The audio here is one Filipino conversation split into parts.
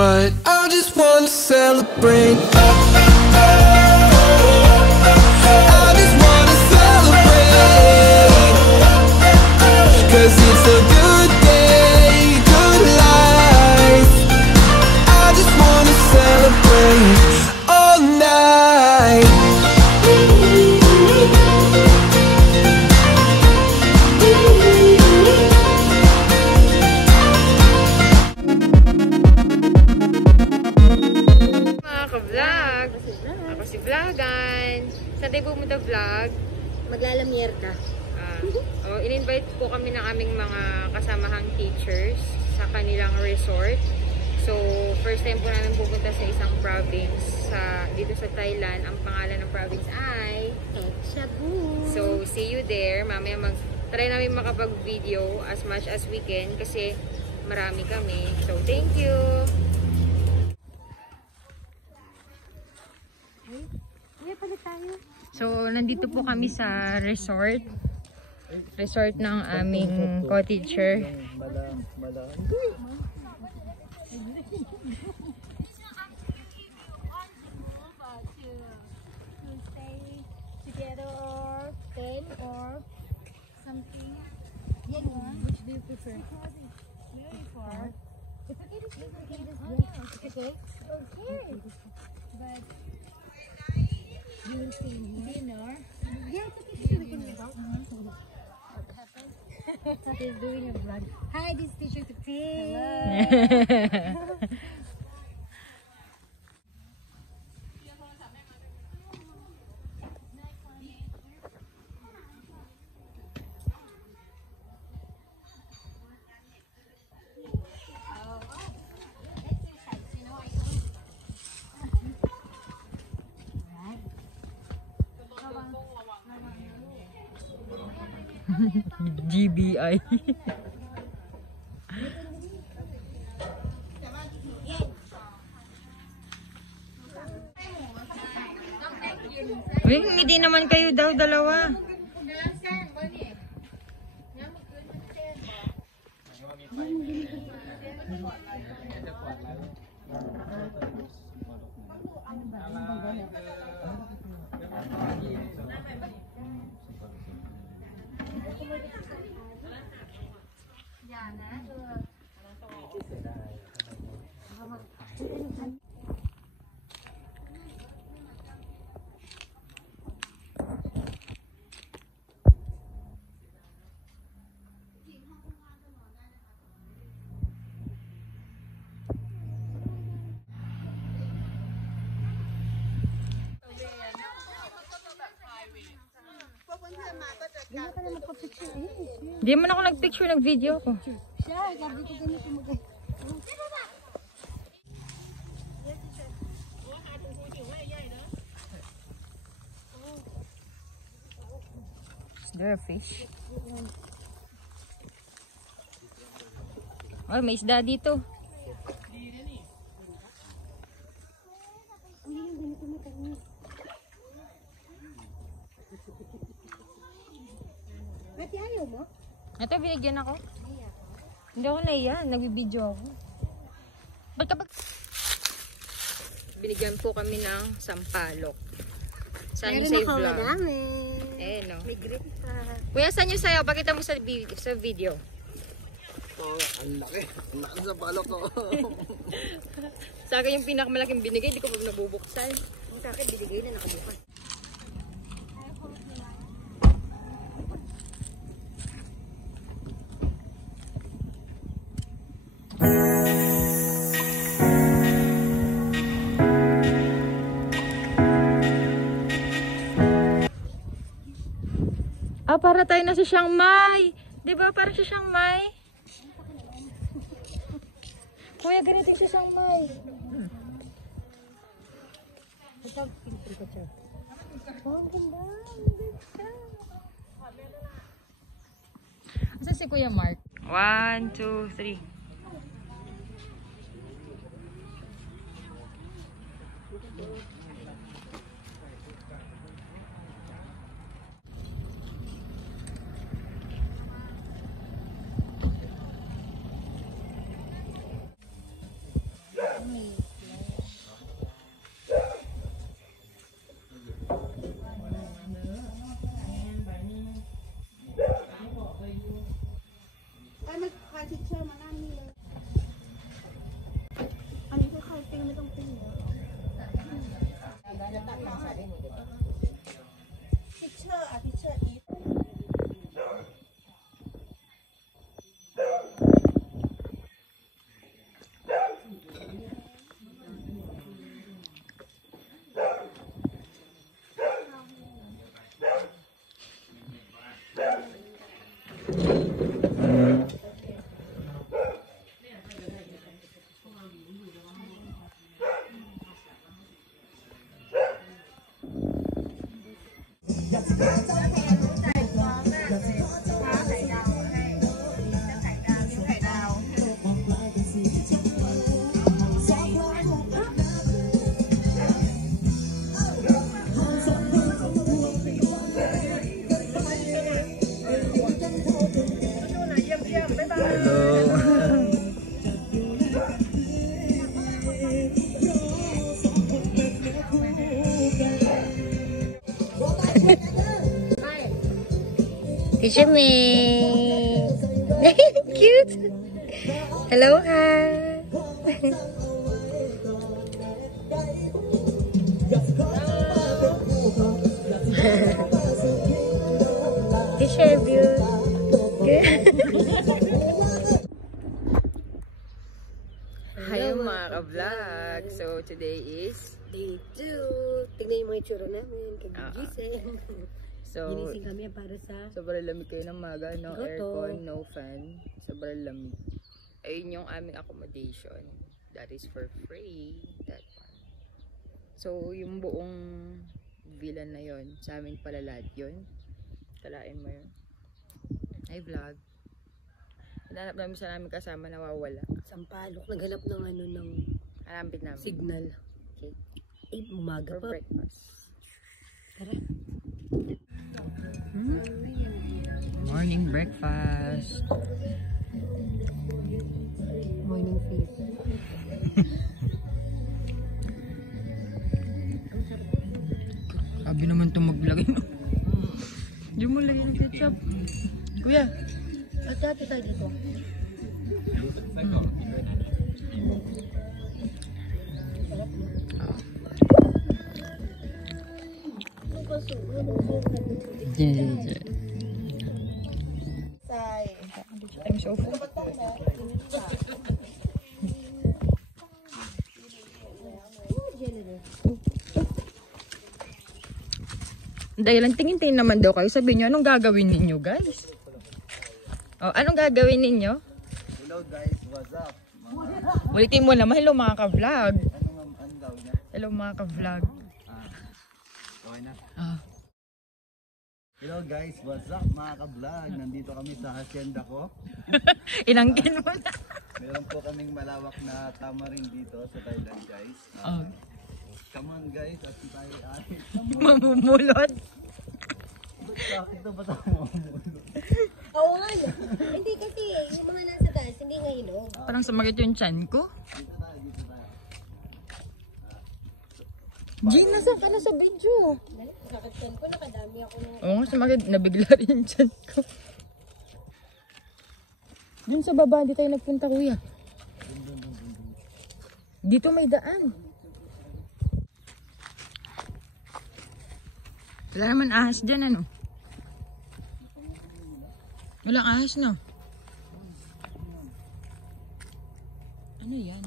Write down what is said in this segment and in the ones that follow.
but I just wanna celebrate. I just wanna celebrate, 'cause it's a good day, good life. I just wanna celebrate all night. Vlog. Ako si Vlogan. Saan tayo pumunta vlog? Maglalamyer ka. In-invite po kami ng aming mga kasamahang teachers sa kanilang resort. So, first time po namin pupunta sa isang province dito sa Thailand. Ang pangalan ng province ay Shabu. So, see you there. Mamaya try namin makapag-video as much as we can kasi marami kami. So, thank you! So, nandito po kami sa resort. Resort ng aming cottager. Together or 10 or something. Yeah, which do you prefer? Because it's very far. It's okay to sleep. Okay. Okay. But you will see dinner. Yeah, it's okay. We can go. What happened? She's doing a vlog. Hi, this is Teacher Tuti. Hello. GBI. Uy, hindi naman kayo daw dalawa. Hindi man ako nag-picture, nag-video ako. Siya, sabi ko ganito mag- Is there a fish? Oh, may isda dito. Ate, ayaw mo? Ito, binigyan ako. Hindi ako naiyan. Nagbibideo ako. Ba't kapag... Binigyan po kami ng sampalok. Saan yung save vlog? Eh, no. May grip pa. Kuya, saan yung sayo? Pakita mo sa video. Oh, ang laki. Ang laki sa balok ko. Sa akin yung pinakamalaking binigay, di ko pa nabubuksan. Sa akin, binigay na nakabukas. Para tayo na sa Chiang Mai. Di ba? Para sa Chiang Mai. Kuya, ganito yung sa Chiang Mai. Ito, pinipil ko siya. Oh, ang ganda. Asan si Kuya Mark? 1, 2, 3. Teacher May. Cute. Hello, hi. Teacher Beaut. Hi mga ka-vlog. So today is Day 2. Tignan yung mga itsura namin. Kagigising. so Ginising kami para sa sobrang lamig kayo ng maga, no Grotto. aircon, no fan. Sobrang lamig. Ayun yung aming accommodation. That is for free. That one. So yung buong villa na yon, sa amin pala lahat yun. Kalain mo yun. Hi vlog. Hanap namin sa namin kasama nawawala. Sampalok. Naghanap ng ano ng Hanapin namin. signal. Okay. Umaga For pa. breakfast. Tara. Morning breakfast. Morning face. Sabi naman itong maglagay no. Hindi mo lagay ng ketchup. Kuya. At dati tayo dito. I'm so full. Dahil lang tingin-tingin naman daw kayo. Sabihin nyo, anong gagawin ninyo, guys? Oh, anong gagawin ninyo? Hello guys, what's up? Ulitin mo naman. Hello mga ka-vlog. Ano gawin niya? Hello mga ka-vlog. Okay na. Ah. Hello guys, what's up mga ka-vlog? Nandito kami sa hacienda ko. Inangkin mo na. Meron po kaming malawak na tamarin dito sa Thailand guys. Oh. Come on guys, at tayo ay Mamumulot. bakit ito ba tayo? Oo nga no. Hindi kasi yung mga nasa taas hindi nga hinog. Parang sumakit yung chan ko. Dito tayo. Jean, nasa ka na sa video. Nakatyan ko, nakadami ako ng Oo nga, sumakit. Nabigla rin yung chan ko. Dun sa baba, di tayo nagpunta kuya. Dito may daan. Wala naman ahas dyan, ano? Walang ahas, no? Ano yan? yan.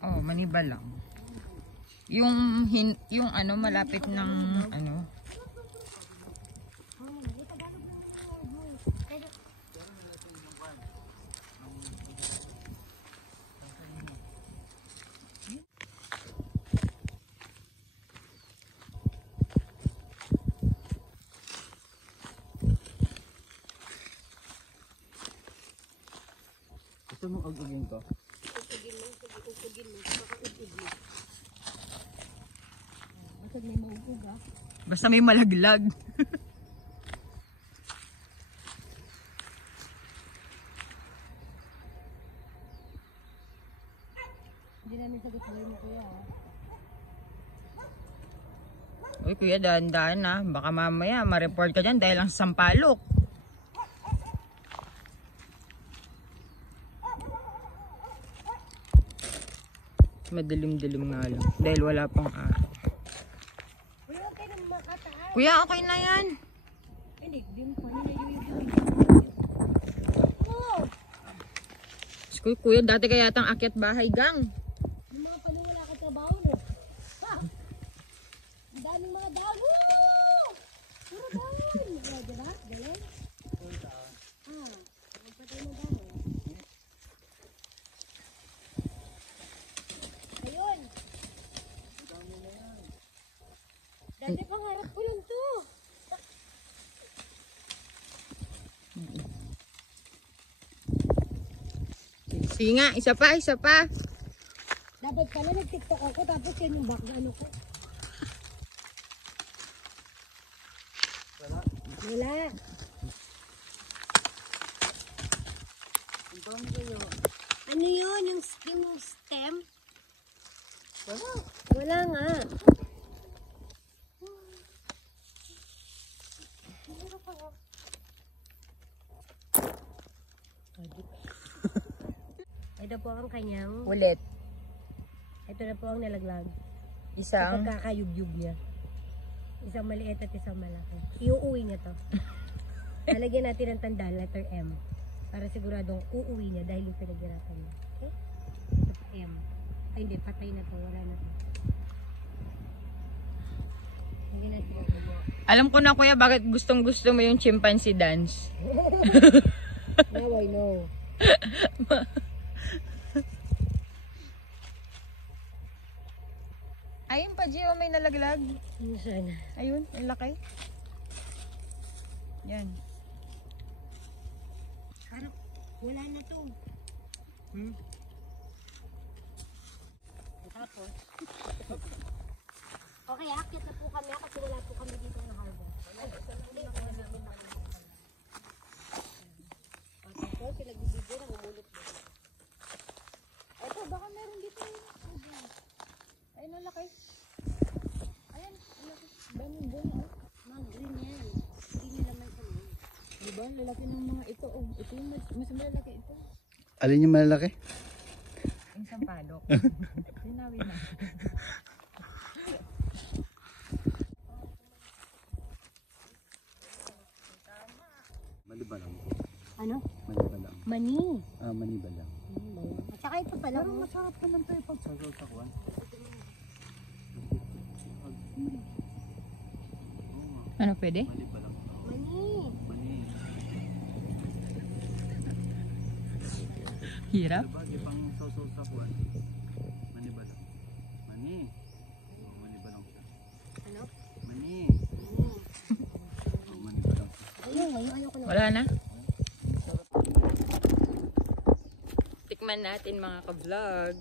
Oh, maniba lang. Yung ano malapit ng ano. gusto mong ugugin ko? Ugugin mo. Baka ugug mo. Basta may maugug ah. Basta may malaglag. Hindi namin sagot sa mo kuya ah. Uy, kuya, dahan-dahan na. Baka mamaya ma-report ka dyan dahil lang sa sampalok. Madilim-dilim nga lang. Dahil wala pang araw. Kuya, okay na makataas. Kuya, okay na yan. Hindi, din pa. Hindi na yung oh! Kuya, dati kaya yatang akyat bahay gang. Yung mga panungulang ka trabaho no? Ha! Ang daming mga dago! Puro dahon! Diba? Galing? Ah, magpatay mo dahon. Ayun! Dati pangarap ko lang to. Sige nga, isa pa. Dapat pala nag-tiktok ako tapos yan yung ano ko. Wala. Ano yun? Yung stem? Wala nga. Ito po ang kanyang, Ulit. ito na po ang nalaglag. Sa Isang. pagkakayugyug niya. Isang maliit at isang malaki. Iuuwi niya to. Lalagyan natin ng tanda, letter M. Para siguradong uuwi niya dahil yung pinaghirapan niya. Okay? Ito po M. Ay hindi, patay na to. Wala na to. Lagyan natin yung ubo. Alam ko na kuya, bakit gustong gusto mo yung chimpanzee dance. Now I know. Ayun pa, Gio, may nalaglag. Ano sana? Ayun, ang laki. Yan. Parang wala na to. Tapos, okay, akit na po kami kasi wala po kami dito na harbor. Tapos, pinagbibigyo na umulot mo. Ito, baka meron dito. Ayun, ang laki. Ayan, ang laki. Daming bunga. Mga green yan. Hindi nyo naman sa mga. Diba, lalaki ng mga ito. Oh, ito yung mas malalaki ito. Alin yung malalaki? Yung sampalok. Sinawi na. Maniba lang. Ano? Maniba lang. Mani. Ah, maniba lang. At saka ito pala. Pero masarap naman tayo pag sasaw-sakuan. Ano pwede? Maniba lang. Mani. Mani. Hirap. Diba, di pang sasaw-sakuan. Maniba lang. Mani. Oh, maniba lang siya. Ano? Mani. Oh, maniba lang siya. Ayoko na. Wala na. Tikman natin mga ka-vlog.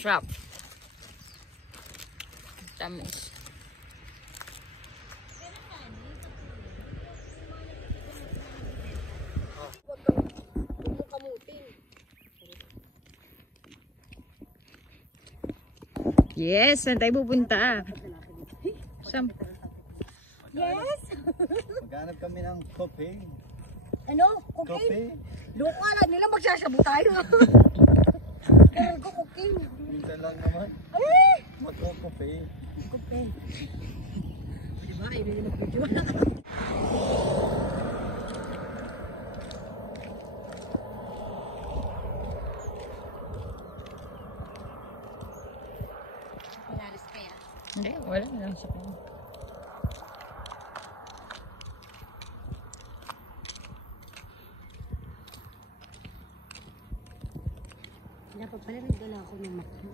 Trap. Tamis. Huwag mo kamutin. Yes, saan tayo pupunta? Sam. Yes! Maghanap kami ng coffee. Ano? Cooking? Coffee. Loko alam nila magsasabu tayo. Pero ko cooking. Minsan lang naman. Ay! Magko-coffee. Cooking. Diba? Ayun yung nag-video. Pinaris kaya. Hindi, wala lang sa kanya. Dapat pala nagdala ako ng makro.